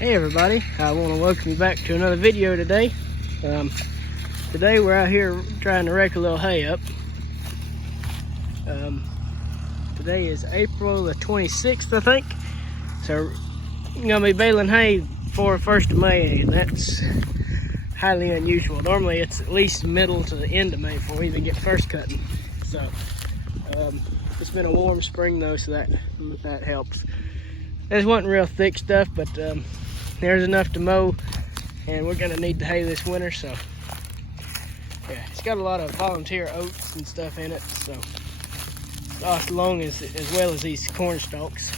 Hey everybody, I want to welcome you back to another video today. Today we're out here trying to rake a little hay up. Today is April the 26th, I think. So we're going to be baling hay for 1st of May, and that's highly unusual. Normally it's at least middle to the end of May before we even get first cutting. So it's been a warm spring though, so that helps. This wasn't real thick stuff, but there's enough to mow, and we're gonna need the hay this winter. So yeah, it's got a lot of volunteer oats and stuff in it, so as long as well as these corn stalks.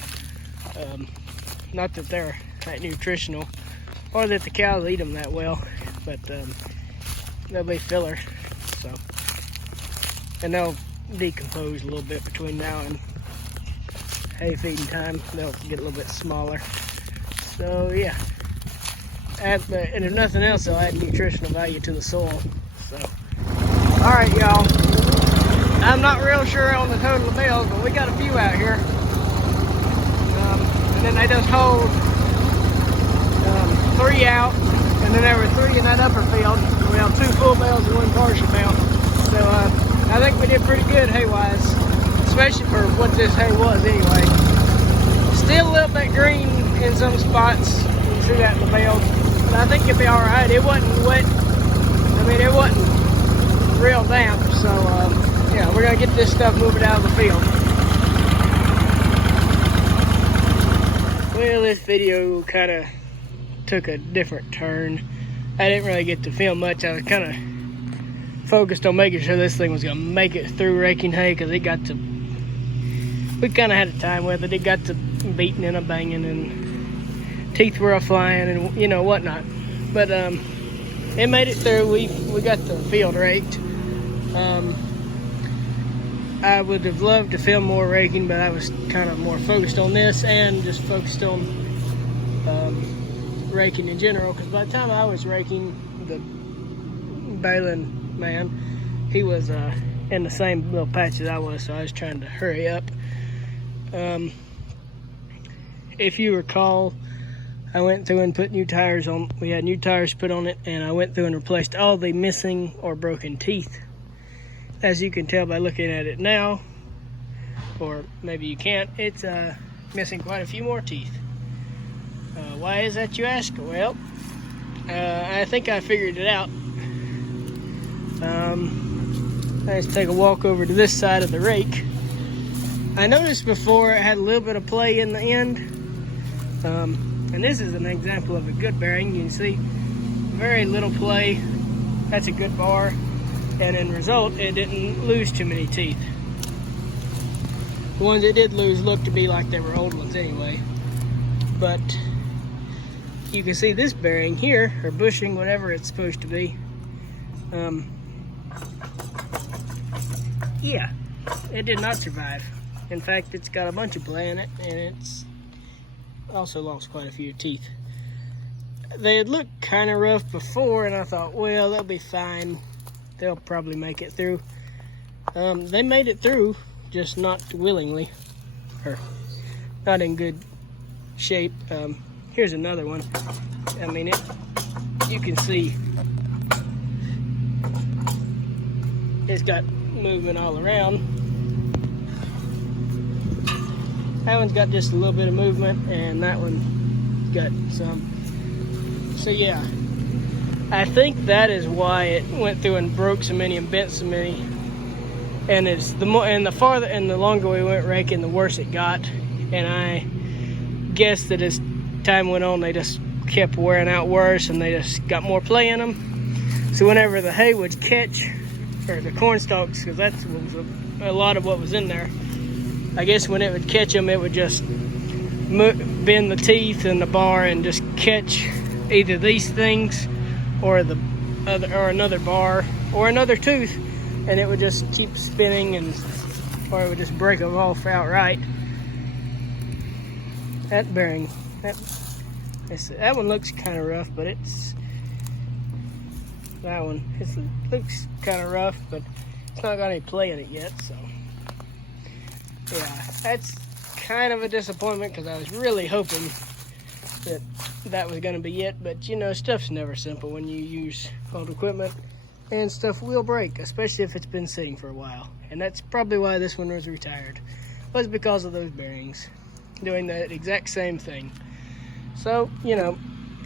Not that they're that nutritional or that the cows eat them that well, but they'll be filler. So, and they'll decompose a little bit between now and hay feeding time. They'll get a little bit smaller. So yeah, and if nothing else, they'll add nutritional value to the soil. So, all right, y'all. I'm not real sure on the total of bales, but we got a few out here. And then they just hold 3 out, and then there were 3 in that upper field. We have 2 full bales and 1 partial bale. So I think we did pretty good hay-wise, especially for what this hay was anyway. Still a little bit green in some spots. You can see that in the bales, but I think it'll be all right. It wasn't wet. I mean, it wasn't real damp. So yeah, we're gonna get this stuff moving out of the field. Well, this video kind of took a different turn. I didn't really get to film much. I was kind of focused on making sure this thing was gonna make it through raking hay, because it got to, we kind of had a time with it. It got to beating and a banging, and teeth were flying, and you know, whatnot. But it made it through. We got the field raked. I would have loved to film more raking, but I was kind of more focused on this and just focused on raking in general, because by the time I was raking, the baling man, he was in the same little patch as I was, so I was trying to hurry up. If you recall, I went through and put new tires on. We had new tires put on it, and I went through and replaced all the missing or broken teeth. As you can tell by looking at it now, or maybe you can't, it's missing quite a few more teeth. Why is that, you ask? Well, I think I figured it out. Let's take a walk over to this side of the rake. I noticed before it had a little bit of play in the end, and this is an example of a good bearing. You can see very little play. That's a good bar. And in result, it didn't lose too many teeth. The ones it did lose looked to be like they were old ones anyway. But you can see this bearing here, or bushing, whatever it's supposed to be. Yeah, it did not survive. In fact, it's got a bunch of play in it, and it's also lost quite a few teeth. They had looked kind of rough before, and I thought, well, they'll be fine. They'll probably make it through. They made it through, just not willingly, or not in good shape. Here's another one. I mean, you can see it's got movement all around. That one's got just a little bit of movement, and that one got some. So yeah, I think that is why it went through and broke so many and bent so many. And it's the more, and the farther and the longer we went raking, the worse it got. And I guess that as time went on, they just kept wearing out worse, and they just got more play in them. So whenever the hay would catch, or the corn stalks, because that's what was a lot of what was in there, I guess when it would catch them, it would just bend the teeth in the bar and just catch either these things or the other, or another bar or another tooth, and it would just keep spinning, and or it would just break them off outright. That bearing, that one looks kind of rough, but it's that one. It looks kind of rough, but it's not got any play in it yet. So yeah, that's kind of a disappointment, because I was really hoping that was going to be it, but you know, stuff's never simple when you use old equipment, and stuff will break, especially if it's been sitting for a while. And that's probably why this one was retired, was because of those bearings doing the exact same thing. So, you know,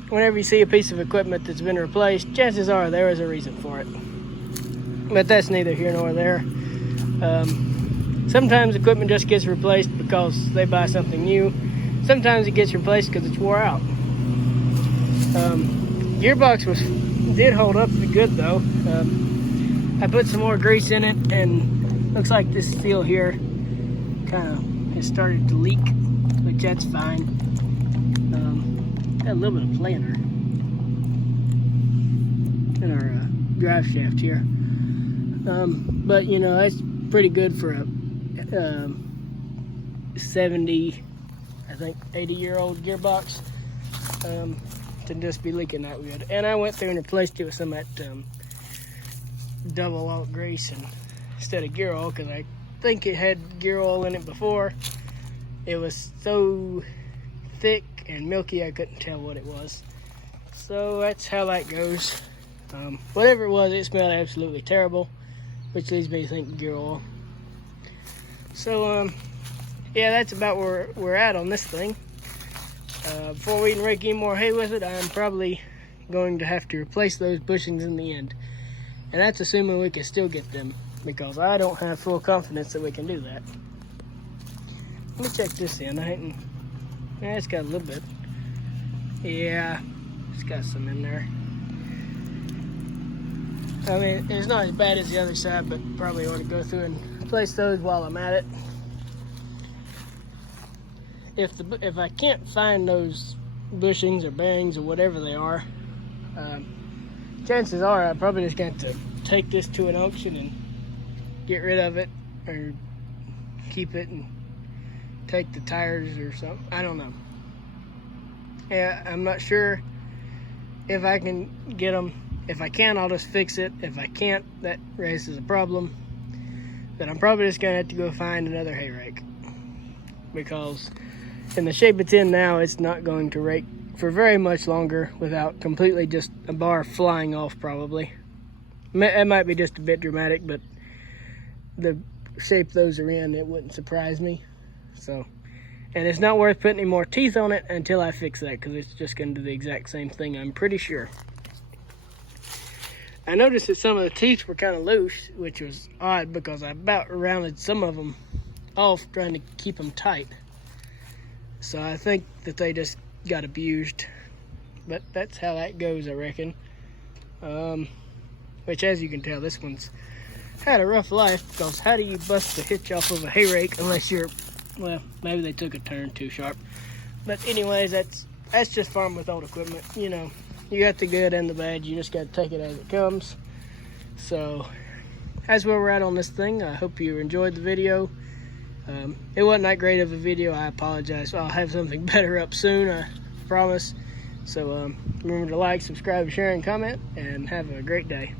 whenever you see a piece of equipment that's been replaced, chances are there is a reason for it. But that's neither here nor there. Sometimes equipment just gets replaced because they buy something new. Sometimes it gets replaced because it's wore out. Gearbox did hold up good though. I put some more grease in it, and looks like this seal here kind of has started to leak, which that's fine. Got a little bit of play in our drive shaft here. But you know, that's pretty good for a 70, I think 80-year-old gearbox to just be leaking that good. And I went through and replaced it with some of that double alt grease instead of gear oil, because I think it had gear oil in it before. It was so thick and milky I couldn't tell what it was. So that's how that goes. Whatever it was, it smelled absolutely terrible, which leads me to think gear oil. So yeah, that's about where we're at on this thing. Before we can rake any more hay with it, I'm probably going to have to replace those bushings in the end. And that's assuming we can still get them, because I don't have full confidence that we can do that. Let me check this in. Yeah, it's got a little bit. Yeah, it's got some in there. I mean, it's not as bad as the other side, but probably ought to go through and replace those while I'm at it. If I can't find those bushings or bearings or whatever they are, chances are I'm probably just going to take this to an auction and get rid of it, or keep it and take the tires or something. I don't know. Yeah, I'm not sure if I can get them. If I can, I'll just fix it. If I can't, that raises a problem. Then I'm probably just going to have to go find another hay rake, because in the shape it's in now, it's not going to rake for very much longer without completely just a bar flying off, probably. It might be just a bit dramatic, but the shape those are in, it wouldn't surprise me. So, and it's not worth putting any more teeth on it until I fix that, because it's just going to do the exact same thing, I'm pretty sure. I noticed that some of the teeth were kind of loose, which was odd, because I about rounded some of them off trying to keep them tight. So I think that they just got abused. But that's how that goes, I reckon. Which, as you can tell, this one's had a rough life, because how do you bust the hitch off of a hay rake unless you're, well, maybe they took a turn too sharp. But anyways, that's just farming with old equipment. You know, you got the good and the bad. You just got to take it as it comes. So that's where we're at on this thing. I hope you enjoyed the video. It wasn't that great of a video. I apologize. I'll have something better up soon, I promise. So remember to like, subscribe, share, and comment, and have a great day.